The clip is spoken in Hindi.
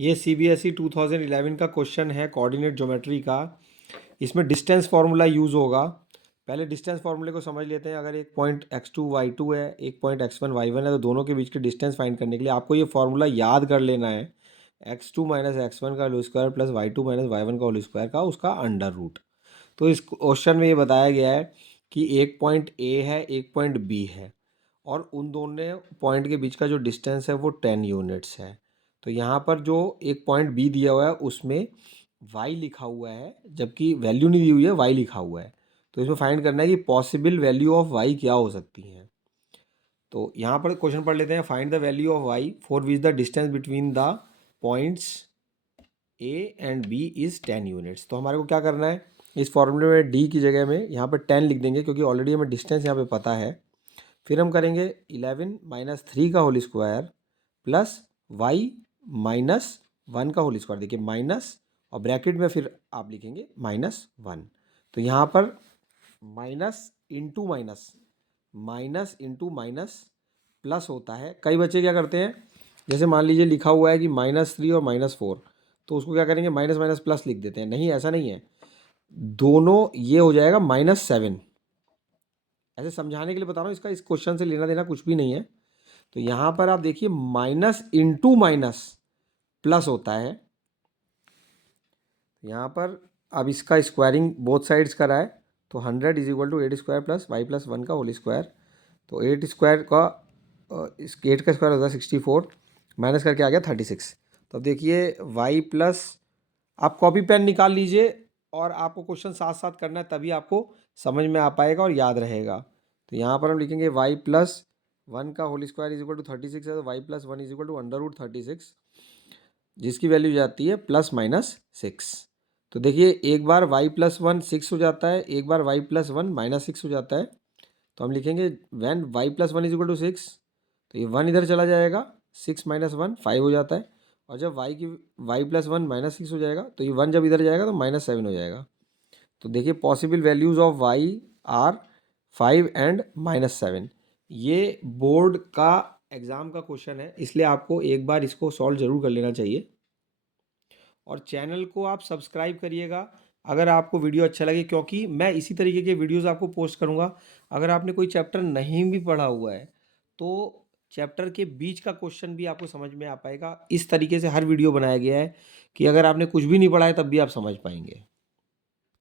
ये CBSE 2011 का क्वेश्चन है कोऑर्डिनेट ज्योमेट्री का। इसमें डिस्टेंस फार्मूला यूज़ होगा। पहले डिस्टेंस फार्मूले को समझ लेते हैं। अगर एक पॉइंट x2 y2 है, एक पॉइंट x1 y1 है, तो दोनों के बीच के डिस्टेंस फाइंड करने के लिए आपको ये फार्मूला याद कर लेना है। x2 माइनस x1 का whole square plus y2 minus y1 का होल स्क्वायर का उसका अंडर रूट। तो इस क्वेश्चन में ये बताया गया है कि एक पॉइंट A है, एक पॉइंट B है, और उन दोनों पॉइंट के बीच का जो डिस्टेंस है वो 10 यूनिट्स है। तो यहाँ पर जो एक पॉइंट B दिया हुआ है उसमें y लिखा हुआ है, जबकि वैल्यू नहीं दी हुई है, y लिखा हुआ है। तो इसमें फाइंड करना है कि पॉसिबल वैल्यू ऑफ y क्या हो सकती है। तो यहाँ पर क्वेश्चन पढ़ लेते हैं। Find the value of y for which the distance between the points A and B is 10 units. तो हमारे को क्या करना है, इस फॉर्मूले में d की जगह में यहाँ पर 10 लिख देंगे, क्योंकि ऑलरेडी हमें डिस्टेंस यहाँ पे पता है। फिर हम करेंगे 11 माइनस 3 का whole square plus y minus 1 का होल स्क्वायर। देखिए माइनस, और ब्रैकेट में फिर आप लिखेंगे -1। तो यहाँ पर minus into minus, minus into minus plus होता है। कई बच्चे क्या करते हैं, जैसे मान लीजिए लिखा हुआ है कि -3 और -4, तो उसको क्या करेंगे, माइनस माइनस प्लस लिख देते हैं। नहीं, ऐसा नहीं है, दोनों ये हो जाएगा -7। ऐसे समझाने के लिए बता रहा हूँ, इसका इस क्वेश्चन से लेना देना कुछ भी नहीं है। तो यहाँ पर आप देखिए माइनस इंटू माइनस प्लस होता है। यहाँ पर अब इसका स्क्वायरिंग बोथ साइड्स करा है, तो 100 is equal to 8 square plus y plus 1 का होल स्क्वायर। तो 8 स्क्वायर का इस 8 का स्क्वायर होता है 64, माइनस करके आ गया 36। तो अब देखिए y प्लस, आप कॉपी पेन निकाल लीजिए और आपको क्वेश्चन साथ साथ करना है, तभी आपको समझ में आ पाएगा और याद रहेगा। तो यहाँ पर हम लिखेंगे y प्लस 1 का whole square is equal to 36 है, तो y plus 1 is equal to under root 36, जिसकी वैल्यू जाती है +-6। तो देखिए एक बार y प्लस 1 6 हो जाता है, एक बार y प्लस 1 -6 हो जाता है। तो हम लिखेंगे when y plus 1 is equal to 6, तो ये 1 इधर चला जाएगा, 6 माइनस 1 5 हो जाता है। और जब y प्लस 1 -6 हो जाएगा, तो ये 1 जब इधर जाएगा तो -7 हो जाएगा। तो देखिए possible values of y are 5 and -7। ये बोर्ड का एग्ज़ाम का क्वेश्चन है, इसलिए आपको एक बार इसको सॉल्व ज़रूर कर लेना चाहिए। और चैनल को आप सब्सक्राइब करिएगा अगर आपको वीडियो अच्छा लगे, क्योंकि मैं इसी तरीके के वीडियोस आपको पोस्ट करूंगा। अगर आपने कोई चैप्टर नहीं भी पढ़ा हुआ है, तो चैप्टर के बीच का क्वेश्चन भी आपको समझ में आ पाएगा। इस तरीके से हर वीडियो बनाया गया है कि अगर आपने कुछ भी नहीं पढ़ा है तब भी आप समझ पाएंगे।